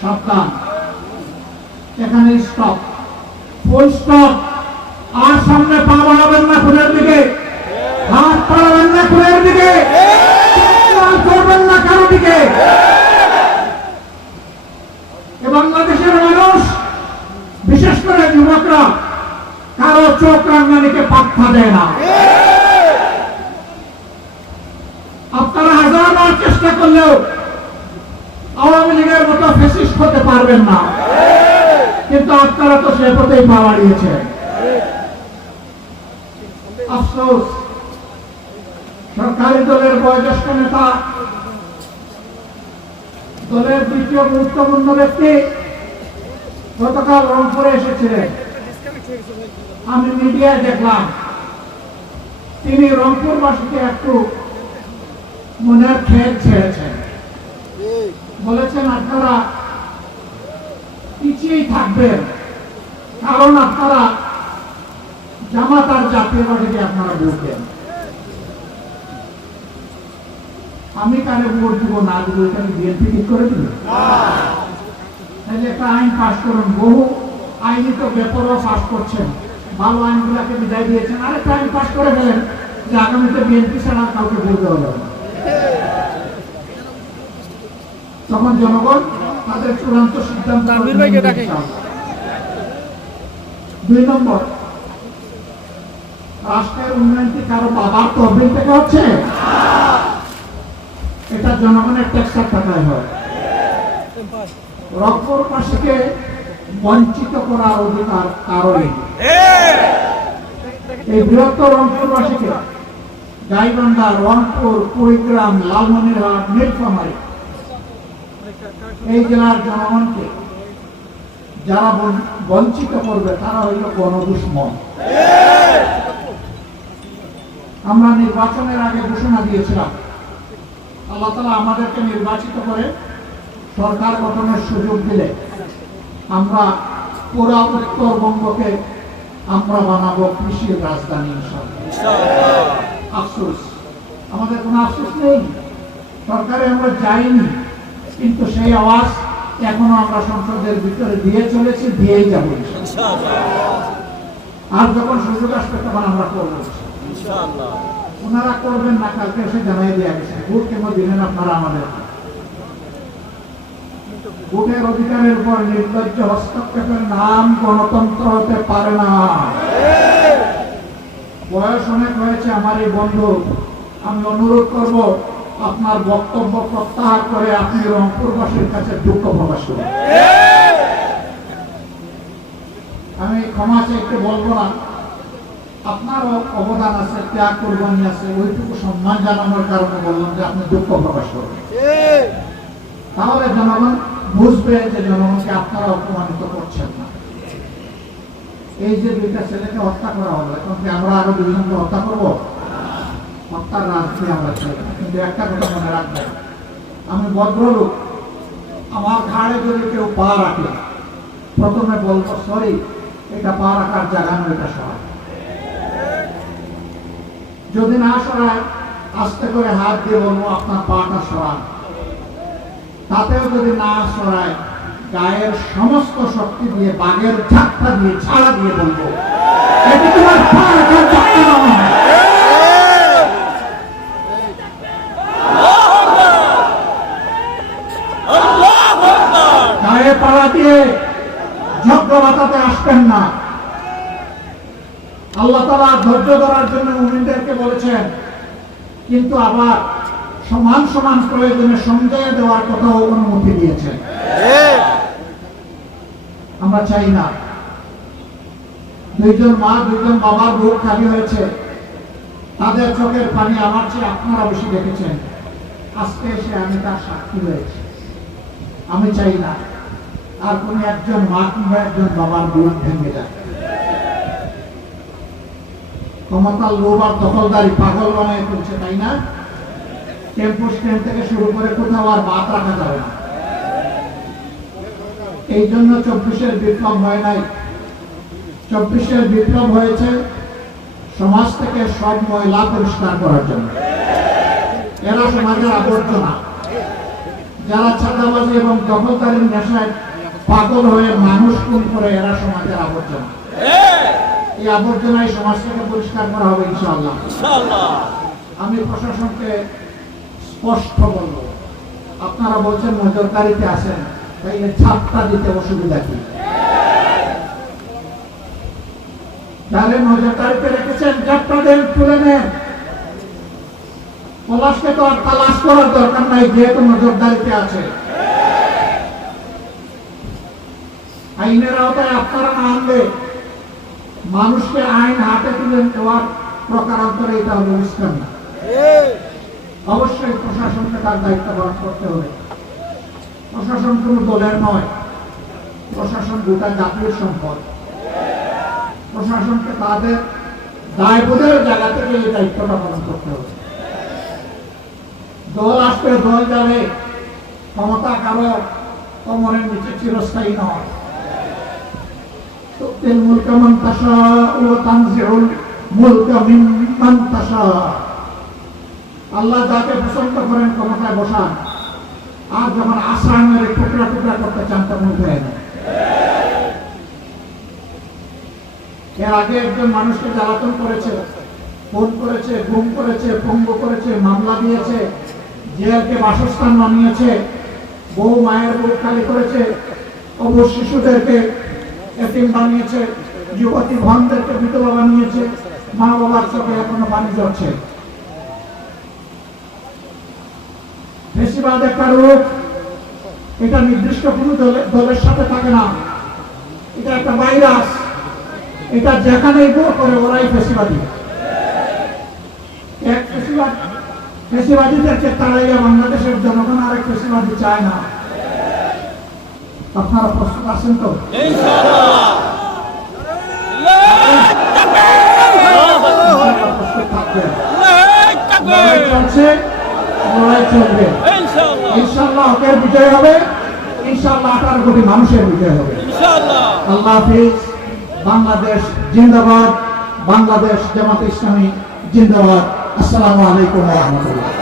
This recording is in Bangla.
সাবধান, এখানে স্টপ, ফুল স্টপ। আর সামনে পা বাড়াবেন না খুনের দিকে, হাত বাড়াবেন না খুনের দিকে, করবেন না কারো দিকে। বাংলাদেশের মানুষ বিশেষ করে যুবকরা কারো চোখ রাঙানিকে পাত্তা দেয় না। আপনারা হাজারবার চেষ্টা করলেও আওয়ামী লীগের মতো ফ্যাসিস্ট হতে পারবেন না, কিন্তু আপনারা তো সে পথেই পা বাড়িয়েছেন। আফসোস, সরকারি দলের বয়োজ্যেষ্ঠ নেতা, দলের দ্বিতীয় গুরুত্বপূর্ণ ব্যক্তি গতকাল রংপুরে এসেছিলেন। আমি মিডিয়ায় দেখলাম তিনি রংপুরবাসীকে একটু মনের খেদ ছেড়েছেন। বলেছেন আপনারা পিছিয়েই থাকবেন, কারণ আপনারা জামাত আর জাতীয় পার্টিকে আপনারা ভোটেন। আমি কারে ভোট দিব না দিব এটা বিএনপি ঠিক করে দিল? তাহলে একটা আইন পাস করুন। বহু আইনি তো বেপরোয়া পাস করছেন, ভালো আইনগুলাকে বিদায় দিয়েছেন। আরেকটা আইন পাস করে ফেলেন যে আগামীতে বিএনপি ছাড়া কাউকে ভোট দেওয়া যাবে না। তখন জনগণ তাদের চূড়ান্ত সিদ্ধান্ত। 2 নম্বর, রাষ্ট্রের উন্নয়ন কি কারো বাবার তহবিল থেকে হচ্ছে? এটা জনগণের ট্যাক্সের টাকায় হয়। রংপুরবাসীকে বঞ্চিত করার অধিকার কারণে এই বৃহত্তর রংপুরবাসীকে গাইবান্ধা, রংপুর, কুড়িগ্রাম, লালমনিরহাট, নীলফামারী এই জেলার জনগণকে যারা বঞ্চিত করবে তারা হইল গণদুশমন। আমরা নির্বাচনের আগে ঘোষণা দিয়েছিলাম আল্লাহ তাআলা আমাদেরকে নির্বাচিত করে সরকার গঠনের সুযোগ দিলে আমরা পুরা উত্তরবঙ্গকে আমরা বানাবো কৃষির রাজধানী ইনশাআল্লাহ। আফসোস, আমাদের কোনো আফসোস নেই, সরকারে আমরা যাইনি, কিন্তু সেই আওয়াজ এখনো আমরা সংসদের ভিতরে দিয়ে চলেছি, দিয়েই যাবো ইনশাআল্লাহ। আর যখন সুযোগ আসবে তখন আমরা করবো ইনশাআল্লাহ। ওনারা করবেন না, কালকে এসে জানাই দিয়ে গেছে ভোট কেন দিলেন আপনারা আমাদের। ভোটের অধিকারের উপর নির্লজ্জ হস্তক্ষেপের নাম গণতন্ত্র হতে পারে না। বয়স অনেক হয়েছে আমার এই বন্ধু, আমি অনুরোধ করব আপনার বক্তব্য প্রত্যাহার করে আপনি রংপুরবাসীর কাছে দুঃখ প্রকাশ করুন। আমি ক্ষমা চাইতে বলবো না, আপনারও অবদান আছে, ত্যাগ কোরবানি আছে, ওইটুকু সম্মান জানানোর কারণে বললাম যে আপনি দুঃখ প্রকাশ করবেন। তাহলে জনগণ বুঝবে যে জনগণকে আপনারা অপমানিত করছেন না। এই যে 2টা ছেলেকে হত্যা করা হলো, এখন কি আমরা আরো 2 জনকে হত্যা করবো? হত্যার রাজনীতি আমরা চাই না। কিন্তু একটা কথা মনে রাখবেন, আমি ভদ্রলোক, আমার ঘাড়ে যদি কেউ পা রাখে প্রথমে বলবো সরি, এটা পা রাখার জায়গা নয়, এটা সরায়। যদি না সরায় আস্তে করে হাত দিয়ে বলবো আপনার পাটা সরান। তাতেও যদি না সরায় গায়ের সমস্ত শক্তি দিয়ে বাঘের ঝাপটা দিয়ে ছাড়া দিয়ে বলবো এটা তোমার পা রাখার জায়গা নয়। গায়ে পাড়া দিয়ে যজ্ঞ বাতাতে আসবেন না। আল্লাহ তাআলা ধৈর্য ধরার জন্য মুমিনদেরকে বলেছেন, কিন্তু আবার সমান সমান প্রয়োজনে সমঝাইয়া দেওয়ার কথাও অনুমতি দিয়েছেন। আমরা চাই না 2 জন মা 2 জন বাবার বুক খালি হয়েছে, তাদের চোখের পানি আমার চেয়ে আপনারা বেশি দেখেছেন। আজকে এসে আমি তার সাক্ষী হয়েছি। আমি চাই না আর কোন একজন মা কিংবা একজন বাবার বুক ভেঙে যায়। ক্ষমতার লোভ আর দখলদারি পাগল বানায় ফেলছে, তাই না? টেম্পো স্ট্যান্ড থেকে শুরু করে কোথাও আর বাদ রাখা যাবে না। এই জন্য 24-এর বিপ্লব হয় নাই। 24-এর বিপ্লব হয়েছে সমাজ থেকে সব ময়লা পরিষ্কার করার জন্য। এরা সমাজের আবর্জনা, যারা ছাদাবাজি এবং দখলদারির নেশায় পাগল হয়ে মানুষ খুন করে, এরা সমাজের আবর্জনা। এই আবর্জনায় সমাজ থেকে পরিষ্কার করা হবে ইনশাআল্লাহ। আমি প্রশাসনকে স্পষ্ট বলব, আপনারা বলছেন নজরদারিতে আছেন, তাই এর ছাপটা দিতে অসুবিধা কি? যারা নজরদারিতে রেখেছেন গ্রেপ্তারদের তুলে নেন। পলাশকে তো আর তালাশ করার দরকার নাই, যেহেতু নজরদারিতে আছে। আইনের আওতায় আপনারা না আনলে মানুষকে আইন হাতে তুলে দেওয়ার প্রকারান্তরে এটা হলো ইসলাম না। অবশ্যই প্রশাসনকে তার দায়িত্ব পালন করতে হবে। প্রশাসন কোনো দলের নয়, প্রশাসন গোটা জাতির সম্পদ। প্রশাসনকে তাদের দায়বোধের জায়গা থেকে এই দায়িত্বটা পালন করতে হবে। দল আসবে, দল যাবে, ক্ষমতা কারো কোমরের নিচে চিরস্থায়ী নয়। তুতিল মুলকা মান তাশাউ ওয়া তানজিউল মুলকা মিম্মান তাশাউ। আল্লাহ যাকে পছন্দ করেন ক্ষমতায় বসান, আর যখন আশ্রয় মেরে টুকরা টুকরা করতে চান তখন দেয় না। এর আগে একজন মানুষকে জ্বালাতন করেছে, ফোন করেছে, গুম করেছে, পঙ্গু করেছে, মামলা দিয়েছে, জেলকে বাসস্থান বানিয়েছে, বউ মায়ের বুক খালি করেছে, অবশ শিশুদেরকে এতিম বানিয়েছে, যুবতী ভানদেরকে বিধবা বানিয়েছে, মা বাবার চোখে এখনো পানি ঝরছে। ফেসিবাদ একটা রূপ, এটা নির্দিষ্ট কোনো দলের সাথে থাকে না, এটা একটা ভাইরাস। এটা যেখানেই গ্রো করে ওরাই ফেসিবাদী। এক ফেসিবাদীদেরকে তাড়াইয়া বাংলাদেশের জনগণ আরেক ফেসিবাদী চায় না। আপনারা প্রস্তুত আছেন তো? প্রস্তুত থাকবেন। লড়াই চলছে, লড়াই চলবে। ইনশাআল্লাহ হকের বিজয় হবে, ইনশাআল্লাহ 18 কোটি মানুষের বিজয় হবে। আল্লাহ হাফিজ। বাংলাদেশ জিন্দাবাদ, বাংলাদেশ জামাত ইসলামী জিন্দাবাদ। আসসালামু আলাইকুম ওয়া রাহমাতুল্লাহ।